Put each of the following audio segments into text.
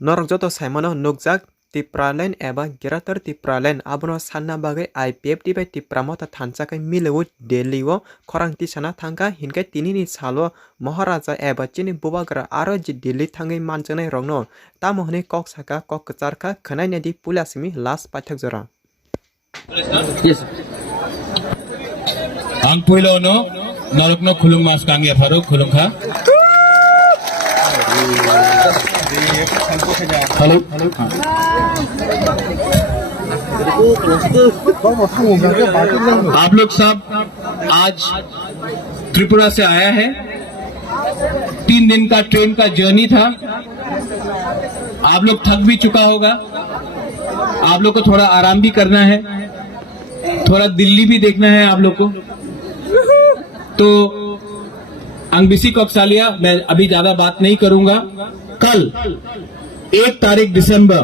Norok joto saimono nugjak tipralen eba gerator tipralen abono sanna bagai IPF tibai tipramota thansakai milewu Delhi o khorang tisana thangka hinkai tinini salo Maharaja eba chini bubagra aro ji Delhi thangai manjanai rongno tamohni kok saka kok kecharka khanai nadi pulasimi last pathak jora. Yes. Ang puilo no narok no khulung mas kangia faruk khulung kha. Hello आप लोग सब आज त्रिपुरा से आया है। 3 दिन का train का जर्नी था। आप लोग थक भी चुका होगा। आप लोग को थोड़ा आराम भी करना है, थोड़ा दिल्ली भी देखना है आप लोग को। तो अंगबिसी कौकसालिया मैं अभी ज्यादा बात नहीं करूंगा। कल 1 तारीख दिसंबर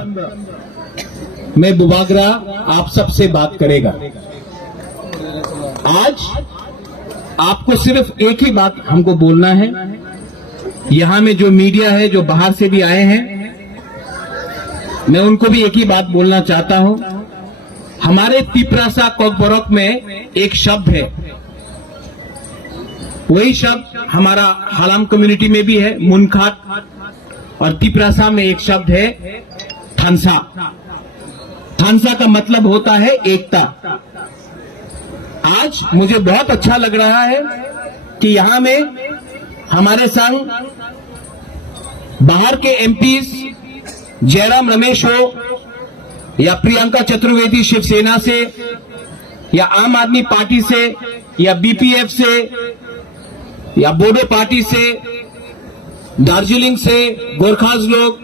में बुबागरा आप सबसे बात करेगा। आज आपको सिर्फ एक ही बात हमको बोलना है। यहां में जो मीडिया है, जो बाहर से भी आए हैं, मैं उनको भी एक ही बात बोलना चाहता हूं। हमारे तिपरासा कोकबोरोक में एक शब्द है, वही शब्द हमारा हालाम कम्युनिटी में भी है, मुनखाट, और तिपरासा में एक शब्द है थानसा। थानसा का मतलब होता है एकता। आज मुझे बहुत अच्छा लग रहा है कि यहां में हमारे संग बाहर के एमपीज जयराम रमेश हो या प्रियंका चतुर्वेदी शिवसेना से या आम आदमी पार्टी से या बीपीएफ से या बोडो पार्टी से, दार्जिलिंग से गोरखाज लोग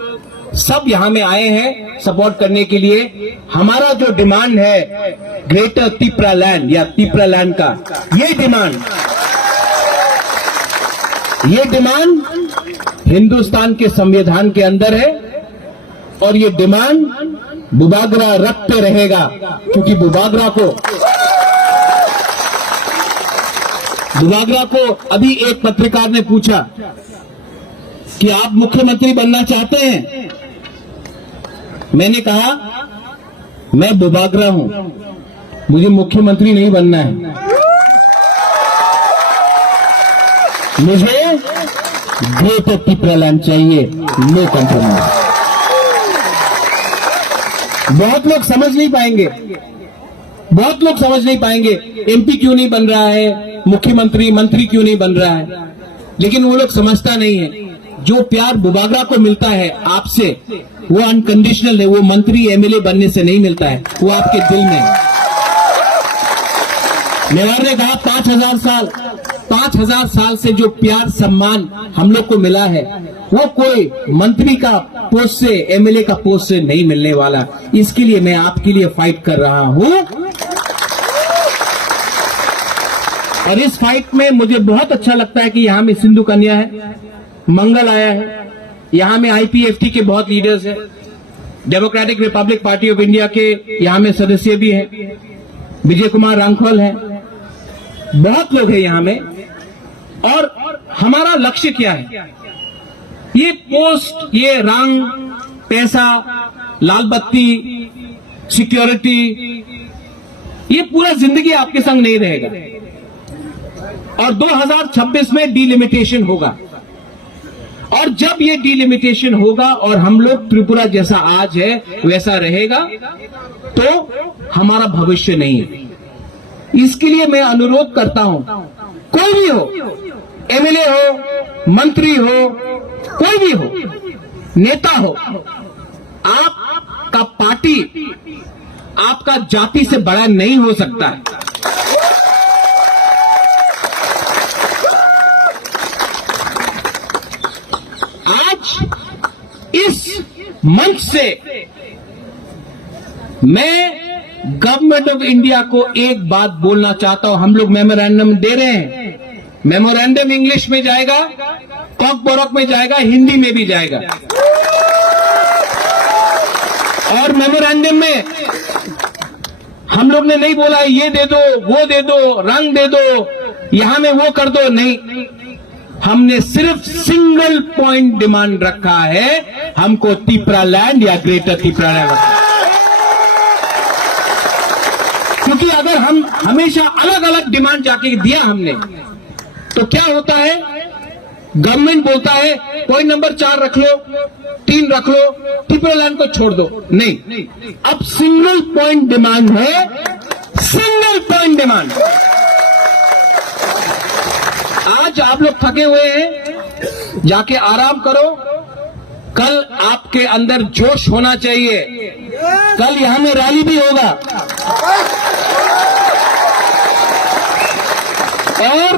सब यहां में आए हैं सपोर्ट करने के लिए। हमारा जो डिमांड है ग्रेटर तिपरा लैंड या तिपरा लैंड का, ये डिमांड हिंदुस्तान के संविधान के अंदर है और ये डिमांड बुबागरा रखते रहेगा, क्योंकि बुबागरा को अभी एक पत्रकार ने पूछा कि आप मुख्यमंत्री बनना चाहते हैं। मैंने कहा मैं बुबागरा हूं, मुझे मुख्यमंत्री नहीं बनना है, मुझे ग्रेटर तिपरा लैंड चाहिए, नो कॉम्प्रोमाइज। बहुत लोग समझ नहीं पाएंगे एमपी क्यों नहीं बन रहा है, मुख्यमंत्री मंत्री क्यों नहीं बन रहा है, लेकिन वो लोग समझता नहीं है। जो प्यार बुबागरा को मिलता है आपसे, वो अनकंडीशनल है, वो मंत्री एमएलए बनने से नहीं मिलता है, वो आपके दिल में है। मेवाड़ ने कहा 5,000 साल से जो प्यार सम्मान हम लोग को मिला है, वो कोई मंत्री का पोस्ट से, एमएलए का पोस्ट से नहीं मिलने वाला। इसके लिए मैं आपके लिए फाइट कर रहा हूं, और इस फाइट में मुझे बहुत अच्छा लगता है कि यहां में सिंधु कन्या है, मंगल आया है, यहां में आईपीएफटी के बहुत लीडर्स हैं, democratic Republic party of India के यहां में सदस्य भी हैं, विजय कुमार रांखल है, बहुत लोग हैं यहां में। और हमारा लक्ष्य क्या है? ये पोस्ट, ये रंग, पैसा, लाल बत्ती, सिक्योरिटी, ये पूरा जिंदगी आपके संग नहीं रहेगा। और 2026 में डिलिमिटेशन होगा, और जब ये डिलिमिटेशन होगा और हम लोग त्रिपुरा जैसा आज है वैसा रहेगा, तो हमारा भविष्य नहीं है। इसके लिए मैं अनुरोध करता हूं, कोई भी हो, एमएलए हो, मंत्री हो, कोई भी हो, नेता हो, आपका पार्टी आपका जाति से बड़ा नहीं हो सकता है। आज इस मंच से मैं गवर्नमेंट ऑफ इंडिया को एक बात बोलना चाहता हूं। हम लोग मेमोरेंडम दे रहे हैं, मेमोरेंडम इंग्लिश में जाएगा, कोकबोरोक में जाएगा, हिंदी में भी जाएगा। और मेमोरेंडम में हम लोग ने नहीं बोला ये दे दो, वो दे दो, रंग दे दो, यहां में वो कर दो, नहीं। हमने सिर्फ सिंगल पॉइंट डिमांड रखा है, हमको तिपरा लैंड या ग्रेटर तिपरा लैंड। क्योंकि अगर हम हमेशा अलग अलग डिमांड जाके दिया हमने, तो क्या होता है, गवर्नमेंट बोलता है पॉइंट नंबर 4 रख लो, 3 रख लो, तिपरा लैंड को छोड़ दो। नहीं, अब सिंगल पॉइंट डिमांड है, सिंगल पॉइंट डिमांड। आज आप लोग थके हुए हैं, जाके आराम करो। कल आपके अंदर जोश होना चाहिए, कल यहां में रैली भी होगा और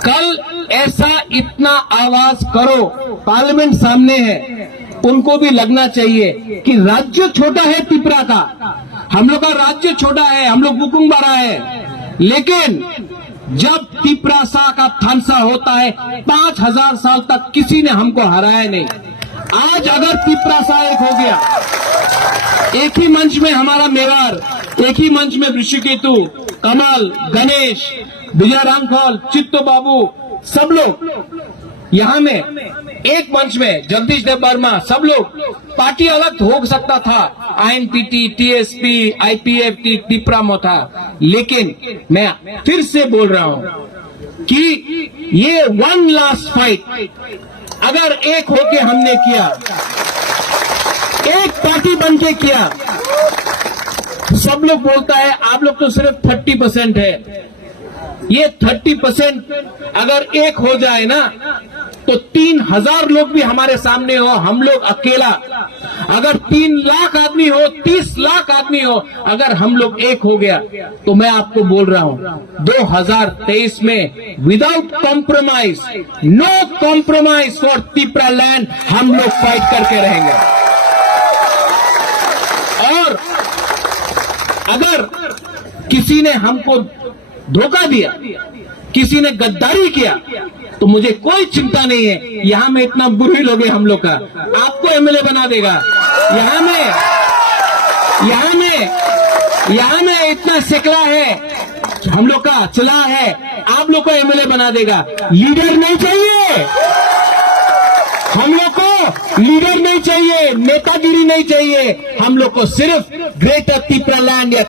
कल ऐसा इतना आवाज करो, पार्लियामेंट सामने है, उनको भी लगना चाहिए कि राज्य छोटा है तिपरा का, हम लोग का राज्य छोटा है, हम लोग बुकुंग बड़ा है, लेकिन जब तिपरासा का थानसा होता है 5000 साल तक किसी ने हमको हराया नहीं। आज अगर तिपरासा एक हो गया, एक ही मंच में हमारा मेवाड़, एक ही मंच में ऋषिकेतु, कमल, गणेश, विजय रामखोल, चित्तो बाबू, सब लोग यहां में एक मंच में, जगदीश देव वर्मा, सब लोग, पार्टी अलग हो सकता था, आईएनपीटी, टीएसपी, आईपीएफटी, तिपरा मोथा, लेकिन मैं फिर से बोल रहा हूं कि ये वन लास्ट फाइट अगर एक होके हमने किया, एक पार्टी बनके किया, सब लोग बोलता है आप लोग तो सिर्फ 30% है, ये 30% अगर एक हो जाए ना, तो 3000 लोग भी हमारे सामने हो, हम लोग अकेला, अगर 3 लाख आदमी हो, 30 लाख आदमी हो, अगर हम लोग एक हो गया, तो मैं आपको बोल रहा हूं 2023 में without compromise, no compromise for Tipra land, हम लोग फाइट करके रहेंगे। और अगर किसी ने हमको धोखा दिया, किसी ने गद्दारी किया, तो मुझे कोई चिंता नहीं है, यहां में इतना बुरी लोग हैं हम लोग का, आपको एमएलए बना देगा, यहां में इतना सेकड़ा है हम लोग का, चला है, आप लोग को एमएलए बना देगा। लीडर नहीं चाहिए हम लोग को, लीडर नहीं चाहिए, नेतागिरी नहीं चाहिए, हम लोग को सिर्फ ग्रेटर तिपरा लैंड या